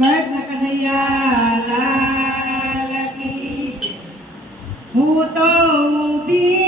કૃષ્ણ કનૈયા લાલ કી. હું તો ઊભી